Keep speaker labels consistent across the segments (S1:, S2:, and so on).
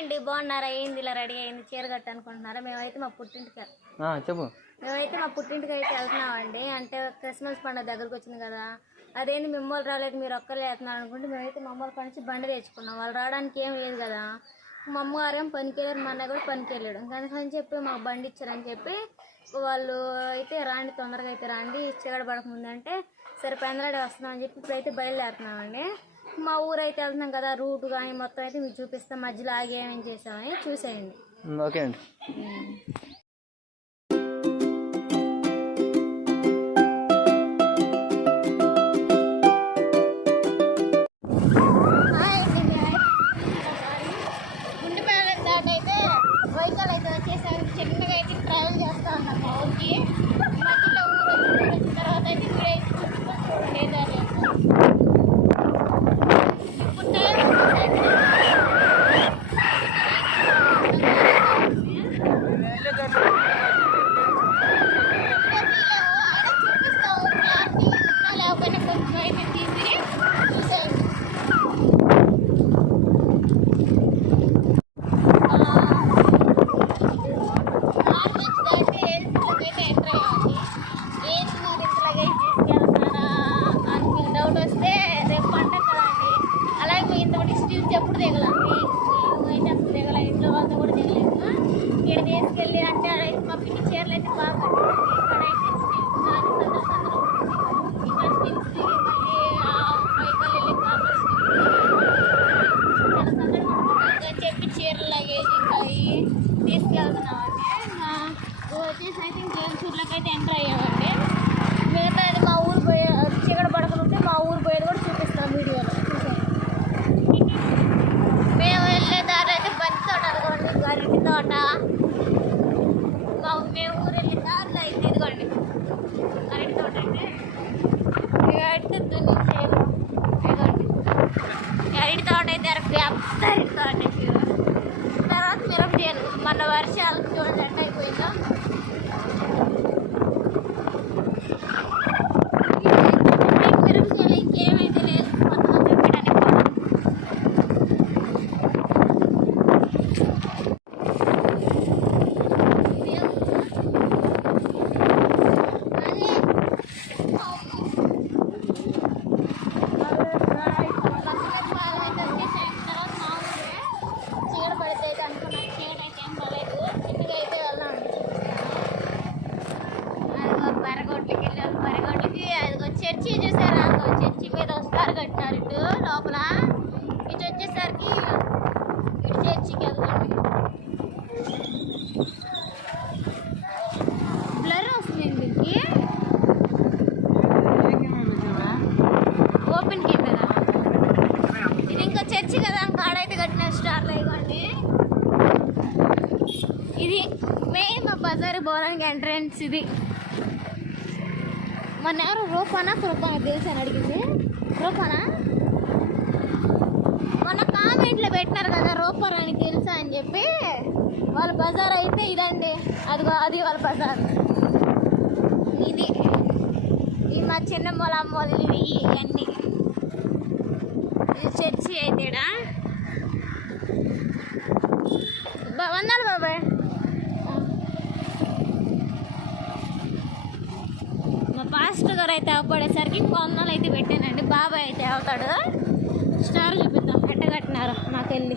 S1: అండి బాగున్నారా? ఏంది ఇలా రెడీ అయింది? చీర కట్ట అనుకుంటున్నారా? మేమైతే మా పుట్టింటికి
S2: చెప్పు.
S1: మేమైతే మా పుట్టింటికి అయితే వెళ్తున్నామండి. అంటే క్రిస్మస్ పండుగ దగ్గరకు వచ్చింది కదా అదేంది మిమ్మల్ని రాలేదు మీరు ఒక్కరు వెళ్తున్నారు అనుకుంటే మేమైతే మమ్మల్ని పనిచి బండి తెచ్చుకున్నాం. వాళ్ళు రావడానికి ఏం లేదు కదా. మా అమ్మగారేం పనికి వెళ్ళారు మా అన్న కూడా పనికి వెళ్ళాడు ఇంకా అందుకని చెప్పి మాకు బండి ఇచ్చారని చెప్పి వాళ్ళు అయితే రాండి తొందరగా అయితే రాండి చీకటి పడకముందు అంటే సరే పెందలాడే వస్తున్నామని చెప్పి ఇప్పుడైతే బయలుదేరుతున్నామండి. మా ఊరు అయితే వెళ్తున్నాం కదా రూట్ కానీ మొత్తం అయితే మీకు చూపిస్తాం. మధ్యలో ఆగి ఏమేమి చేసామని చూసేయండి.
S2: ఓకే అండి.
S1: అంతా కూడా దిగలేదు. ఇక్కడ తీసుకెళ్ళి అంటే మా పిన్ని చీరలు అయితే బాగా కట్టారండి ఇక్కడైతే స్టిల్స్ కానీ సందడి సందడి ఇక్కడ స్టిల్స్ దిగి మళ్ళీ ఆ పైకి వెళ్ళి కాపర్ స్టిల్స్ చెప్పి చీరలు లగేజ్ ఇంకా అవి తీసుకెళ్తున్నామండి ఇంకా వచ్చేసి అయితే గేమ్సూర్లోకి అయితే ఎంటర్ అయ్యామండి మిగతా అది మా ఊరు పోయే చీకట పడకుంటే మా ఊరు పోయేది కూడా చూపిస్తాం వీడియోలో చూసేయండి మేము వెళ్ళే దారి అయితే బంతి తోట అనుకోండి గరిటి తోట మా మేము ఊరు వెళ్ళే దారిలో అయితే ఇదిగోండి అరటి తోట అంటే ఇక అరటి దున్నించేది ఇదిగోండి అరటి తోట అయితే పెద్ద అరటి తోట తర్వాత మిరప మన వర్షాలు చూడండి అయిపోయిందా ఇది కదా కాడైతే కట్టిన స్టార్లు ఇవ్వండి ఇది మెయిన్ మా బజార్ పోవడానికి ఎంట్రన్స్ ఇది. మన ఎవరు రూపానా కృపానా తెలుసా అని అడిగింది. రూపానా? మొన్న కామెంట్లో పెట్టినారు కదా రూపానా అని తెలుసా అని చెప్పి. వాళ్ళ బజార్ అయితే ఇదండి. అది అది వాళ్ళ బజార్. ఇది. ఈ మా చిన్న అమ్మోళ్ళు ఇవి ఇవన్నీ. ఇది చర్చి అయితే ఈడ. వందలు బాబాయ్. మా పాస్టర్ గారు అయితే అవ్వబడేసరికి ఇంకో వందలు అయితే పెట్టానండి. బాబాయ్ అయితే అవుతాడు. స్టార్ చూపిద్దాం. పెట్టగట్టినారు కట్టినారు వెళ్ళి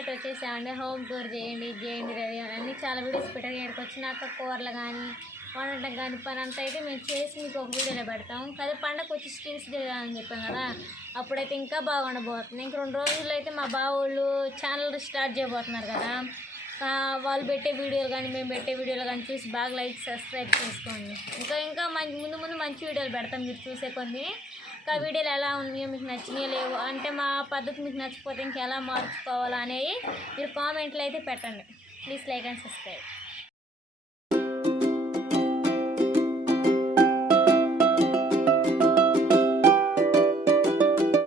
S1: అయితే వచ్చేసామండి హోమ్ టూర్ చేయండి ఇది చేయండి రెడీ అన్నీ చాలా వీడియోస్ పెట్టారు. ఇక్కడికి వచ్చినాక కూరలు కానీ వండటం కానీ పని అంతా అయితే మేము చేసి మీకు ఒక వీడియోలో పెడతాం. కదా పండగ వచ్చి స్టిల్స్ అని చెప్పాం కదా అప్పుడైతే ఇంకా బాగుండబోతుంది. ఇంక రెండు రోజుల్లో అయితే మా బావోళ్ళు ఛానల్ స్టార్ట్ చేయబోతున్నారు కదా వాళ్ళు పెట్టే వీడియోలు కానీ మేము పెట్టే వీడియోలు కానీ చూసి బాగా లైక్ సబ్స్క్రైబ్ చేసుకోండి. ఇంకా ఇంకా మంచి ముందు ముందు మంచి వీడియోలు పెడతాం మీరు చూసే కొన్ని. ఇంకా వీడియోలు ఎలా ఉన్నాయో మీకు నచ్చినాయో లేవు అంటే మా పద్ధతి మీకు నచ్చిపోతే ఇంకెలా మార్చుకోవాలా అనేవి మీరు కామెంట్లు అయితే పెట్టండి. Please like and subscribe.